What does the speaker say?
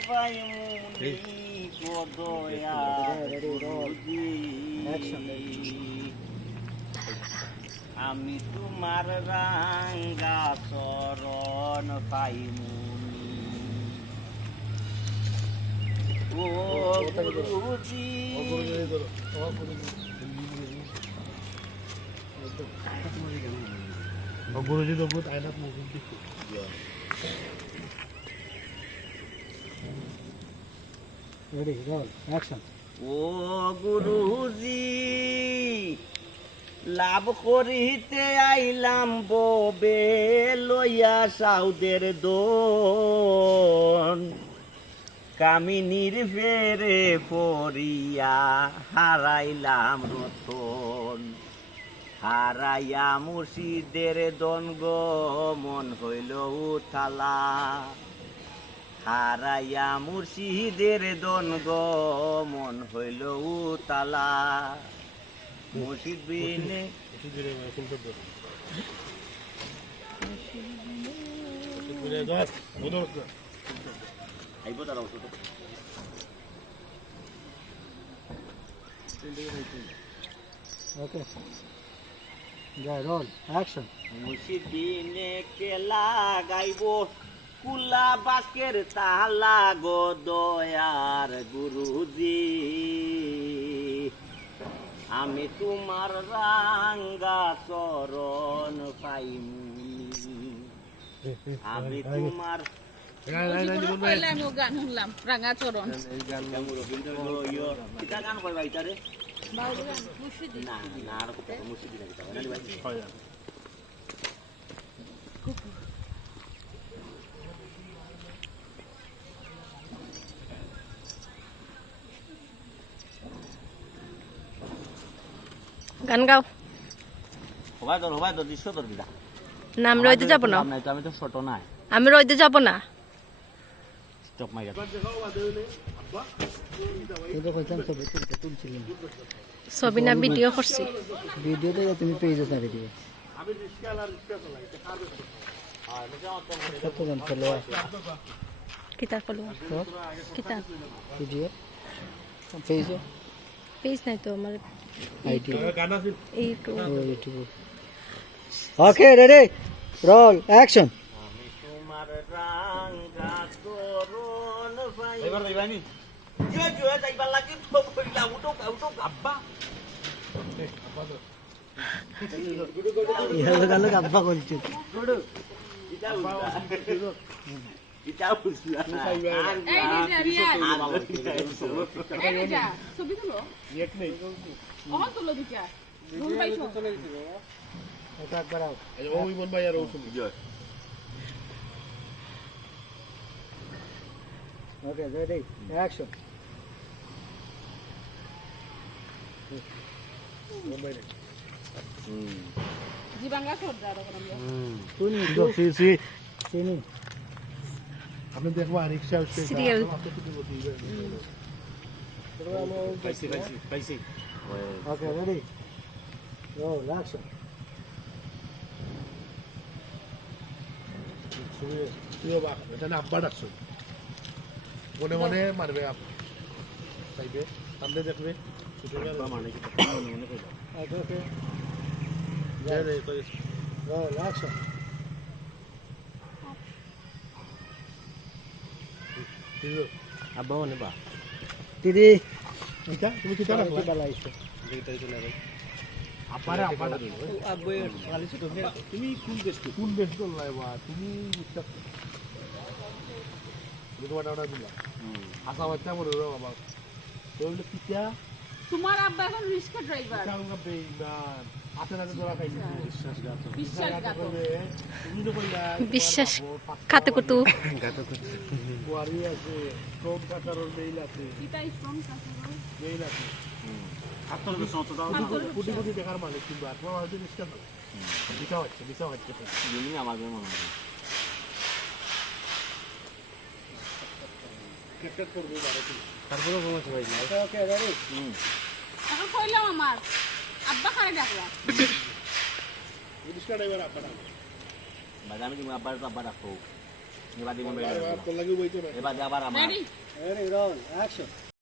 পাইমুনি কদয়া আমি তোমার রাঙ্গা চরণ পাইমুনি ও গুরুজি গুরুজি তো বহুত আয়নাত মুকুল দিচ্ছে রেডি রোল অ্যাকশন ও গুরুজি লাভ করিতে আইলাম ববে লইয়া সাউদের দোন কামিনীর ফেরে পড়িয়া হারাইলাম রতন হারাইয়া মুর্শিদের দন গো মন হইল উথালা হারাইয়া মুর্শিদের দন গো মন হইল উতালা মুর্শিদ বিনে আইব তারা ওকে যাই রোল অ্যাকশন মুর্শিদ বিনে কেলা গাইব কুলা বাকের তালা গো দয়ার গুরুজি আমি তোমার রাঙ্গা চরণ পাইমুনি আমি তোমার গান শুনলাম রাঙা চরণ গান কইবা ইতারে বাউল গান মুর্শিদি না না আর মুর্শিদি গান গাও হবাই তো দৃশ্য তোর বিদা না আমি রইতে যাব না আমি তো ছোট নাই আমি রইতে যাব না স্টপ মাইরা এটা কইতাম ছবি তুলছিলাম ছবি না ভিডিও করছি ভিডিওতে তুমি পেজে ছাড়ি দিবে কতজন ফলোয়ার কিতাব ফলোয়ার কিতাব ভিডিও পেজে পেজ নাই তো আমার ID YouTube okay ready roll action আমি তোমার রাঙ্গা চরণ পাই এবার যাইবানি জুয়ে যাইবার লাগি তো কইলা উঠো আব্বা ইহালো গালো আব্বা বলছি গুডু এটা বুঝলা এই নিজা ছবি তুলো নেট নেই অহন তুলো দিটা রুম পাইছো এটা একবার আও ওই মন ভাই আর ও শুনি ওকে রেডি অ্যাকশন মন ভাই জীবাঙ্গা সর্দার আমরা তুমি সি সি চিনি আপনি দেখবো আর রিক্সা আসছে Serial. পাইছি ওকে রেডি রোল অ্যাকশন তুইও বা এটা না আব্বা ডাকছো মনে মনে মারবে আপ তাইবে সামনে দেখবে মানে কি মনে কইলা ওকে ওকে রোল অ্যাকশন আব্বা মানে বা দিদি এটা তুমি কি জানো বালাইছো আপারে আব্বা আব্বা খালি ছোট তুমি কোন দেশ তো লাইবা তুমি বিশ্বাস তুমি তোমার দিলা আশা বাচ্চা মনে রো বাবা তোমলে কিটা তোমার আব্বা এখন রিস্কা ড্রাইভার কাউঙ্গা বেইমান হাতে হাতে ধরা খাইছি বিশ্বাসঘাতক তুমি তো কইলা বিশ্বাস খাতে কুতু কুয়ারি আছে কোন কাকারর মেইল আছে এটাই স্ট্রং কাছে মেইল আছে আত্মবিশ্বাস তো দাও কোটি কোটি টাকার মালিক কিন্তু আপনার হয়তো নিষ্কার হবে দিশা হচ্ছে জিনি আমার মনে হয় ক্রিকেট করবে বারে তারপরে কোনো সময় নাই ওকে রেডি এখন কইলাম আমার আব্বা খারে ডাকলাম রিক্সা ড্রাইভার আপনারা বাজারে তুমি আব্বার রাখো এবার দিব তোর লাগে বইতো না এবার আবার আমার রেডি Ready, roll, action.